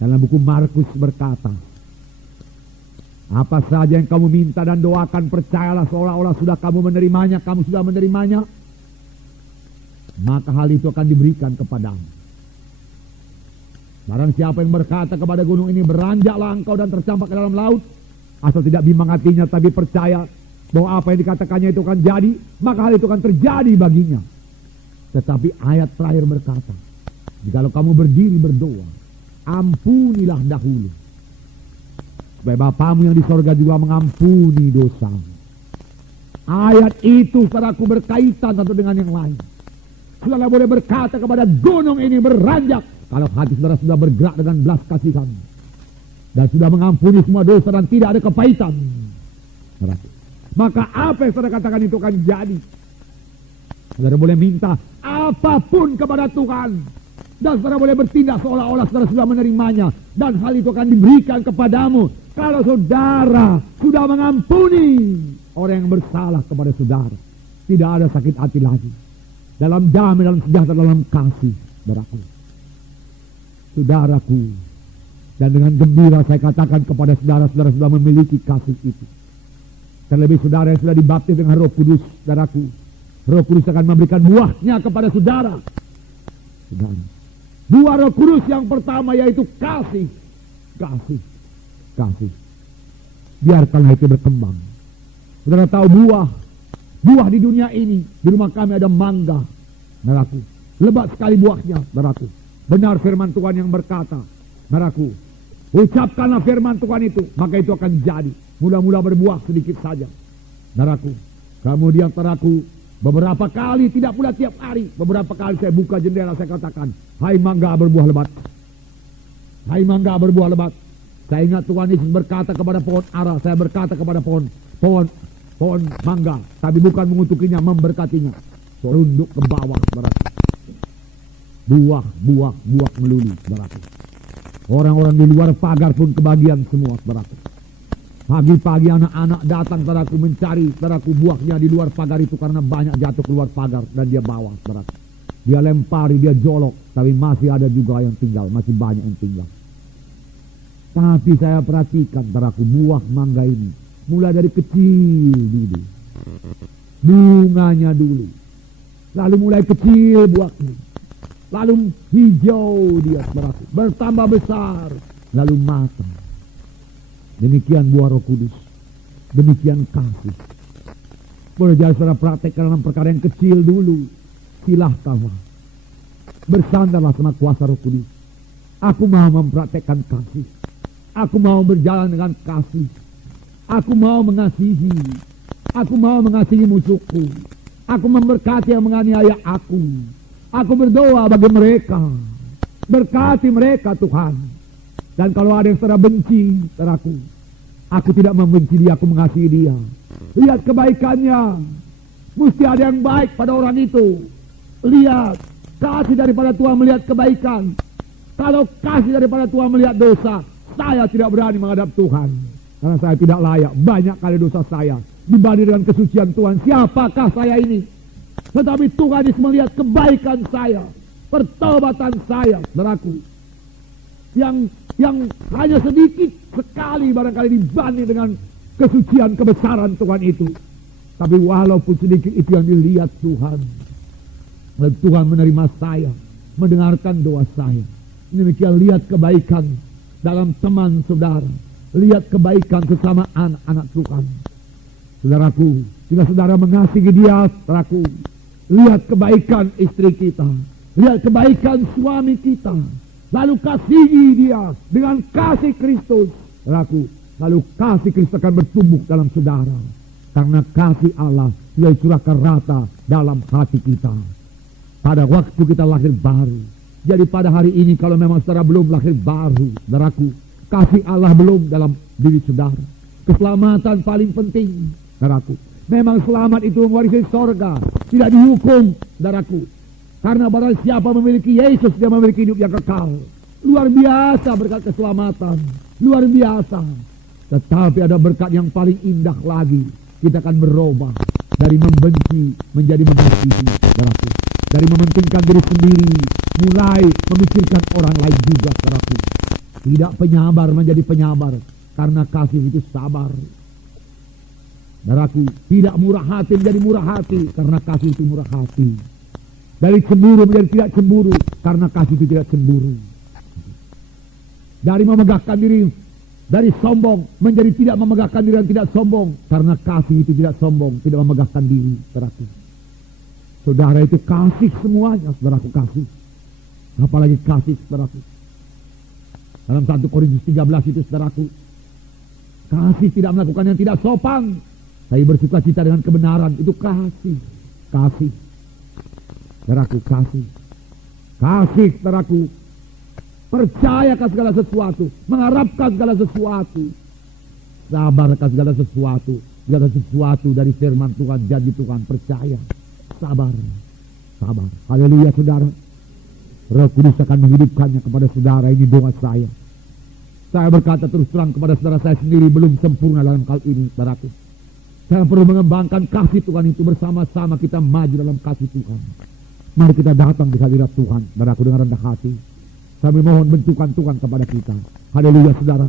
Dalam buku Markus berkata, apa saja yang kamu minta dan doakan, percayalah seolah-olah sudah kamu menerimanya, kamu sudah menerimanya, maka hal itu akan diberikan kepadamu. Barang siapa yang berkata kepada gunung ini, beranjaklah engkau dan tercampak ke dalam laut, asal tidak bimbang hatinya tapi percaya bahwa apa yang dikatakannya itu akan jadi, maka hal itu akan terjadi baginya. Tetapi ayat terakhir berkata, jikalau kamu berdiri berdoa, ampunilah dahulu, supaya Bapamu yang di sorga juga mengampuni dosamu. Ayat itu, saudaraku, berkaitan satu dengan yang lain. Saudara boleh berkata kepada gunung ini, beranjak, kalau hati saudara sudah bergerak dengan belas kasihan dan sudah mengampuni semua dosa dan tidak ada kepahitan, maka apa yang saudara katakan itu akan jadi. Saudara boleh minta apapun kepada Tuhan, dan saudara boleh bertindak seolah-olah saudara sudah menerimanya, dan hal itu akan diberikan kepadamu kalau saudara sudah mengampuni orang yang bersalah kepada saudara. Tidak ada sakit hati lagi, dalam damai, dalam sejahtera, dalam kasih, saudaraku. Saudaraku, dan dengan gembira saya katakan kepada saudara-saudara sudah memiliki kasih itu. Terlebih saudara yang sudah dibaptis dengan Roh Kudus, saudaraku, Roh Kudus akan memberikan buahnya kepada saudara. Saudara, buah Roh Kudus yang pertama yaitu kasih. Kasih. Biarkanlah itu berkembang. Saudara tahu buah di dunia ini, di rumah kami ada mangga, saudaraku. Lebat sekali buahnya, saudaraku. Benar firman Tuhan yang berkata, saudaraku, ucapkanlah firman Tuhan itu, maka itu akan jadi. Mula-mula berbuah sedikit saja, saudaraku. Kemudian saudaraku, beberapa kali, tidak pula tiap hari, beberapa kali saya buka jendela, saya katakan, hai mangga berbuah lebat. Hai mangga berbuah lebat. Saya ingat Tuhan Yesus berkata kepada pohon ara, saya berkata kepada pohon mangga, tapi bukan mengutukinya, memberkatinya. Tunduk ke bawah, saudaraku. Buah melulu, saudaraku. Orang-orang di luar pagar pun kebagian semua, saudaraku. Pagi-pagi anak-anak datang, saudaraku, mencari, saudaraku, buahnya di luar pagar itu karena banyak jatuh keluar pagar dan dia bawa, saudaraku. Dia lempari, dia jolok, tapi masih ada juga yang tinggal, masih banyak yang tinggal. Tapi saya perhatikan, saudaraku, buah mangga ini mulai dari kecil dulu, bunganya dulu, lalu mulai kecil buahnya, lalu hijau dia, saudaraku, bertambah besar, lalu matang. Demikian buah Roh Kudus, demikian kasih. Boleh jadi saudara praktekkan dalam perkara yang kecil dulu. Silahkanlah, bersandarlah sama kuasa Roh Kudus. Aku mau mempraktekkan kasih, aku mau berjalan dengan kasih, aku mau mengasihi, aku mau mengasihi musuhku, aku memberkati yang menganiaya aku berdoa bagi mereka, berkati mereka Tuhan. Dan kalau ada yang saudara benci, saudaraku, aku tidak membenci dia, aku mengasihi dia. Lihat kebaikannya, mesti ada yang baik pada orang itu. Lihat, kasih daripada Tuhan melihat kebaikan. Kalau kasih daripada Tuhan melihat dosa, saya tidak berani menghadap Tuhan, karena saya tidak layak. Banyak kali dosa saya dibanding dengan kesucian Tuhan. Siapakah saya ini? Tetapi Tuhan Yesus melihat kebaikan saya, pertobatan saya, saudaraku, yang hanya sedikit sekali barangkali dibanding dengan kesucian kebesaran Tuhan itu. Tapi walaupun sedikit itu yang dilihat Tuhan, dan Tuhan menerima saya, mendengarkan doa saya. Demikian lihat kebaikan dalam teman saudara, lihat kebaikan sesama anak-anak Tuhan. Saudaraku, jika saudara mengasihi dia, saudaraku, lihat kebaikan istri kita, lihat kebaikan suami kita, lalu kasihi dia dengan kasih Kristus, saudaraku, lalu kasih Kristus akan bertumbuh dalam saudara, karena kasih Allah sudah dicurahkan rata dalam hati kita pada waktu kita lahir baru. Jadi pada hari ini kalau memang saudara belum lahir baru, saudaraku, kasih Allah belum dalam diri saudara, keselamatan paling penting, saudaraku. Memang selamat itu mewarisi sorga, tidak dihukum, saudaraku. Karena barang siapa memiliki Yesus, dia memiliki hidup yang kekal. Luar biasa berkat keselamatan, luar biasa. Tetapi ada berkat yang paling indah lagi. Kita akan berubah dari membenci menjadi mengasihi, saudaraku. Dari mementingkan diri sendiri, mulai memikirkan orang lain juga, saudaraku. Tidak penyabar menjadi penyabar, karena kasih itu sabar. Saudaraku, tidak murah hati menjadi murah hati, karena kasih itu murah hati. Dari cemburu menjadi tidak cemburu, karena kasih itu tidak cemburu. Dari memegahkan diri, dari sombong menjadi tidak memegahkan diri dan tidak sombong, karena kasih itu tidak sombong, tidak memegahkan diri. Saudaraku, saudara itu kasih semuanya, saudaraku, kasih. Apalagi kasih, saudaraku. Dalam 1 Korintus 13 itu, saudaraku, kasih tidak melakukan yang tidak sopan, tapi bersuka cita dengan kebenaran. Itu kasih. Kasih, saudaraku, kasih. Kasih, saudaraku, percayakan segala sesuatu, mengharapkan segala sesuatu, sabarkan segala sesuatu dari firman Tuhan, janji Tuhan, percaya, sabar, sabar. Haleluya, saudara. Roh Kudus akan menghidupkannya kepada saudara. Ini doa saya. Saya berkata terus terang kepada saudara, saya sendiri belum sempurna dalam hal ini, saudaraku. Saya perlu mengembangkan kasih Tuhan itu, bersama-sama kita maju dalam kasih Tuhan. Mari kita datang di hadirat Tuhan, saudaraku, dengan rendah hati. Kami mohon bentukan Tuhan kepada kita. Haleluya, saudara.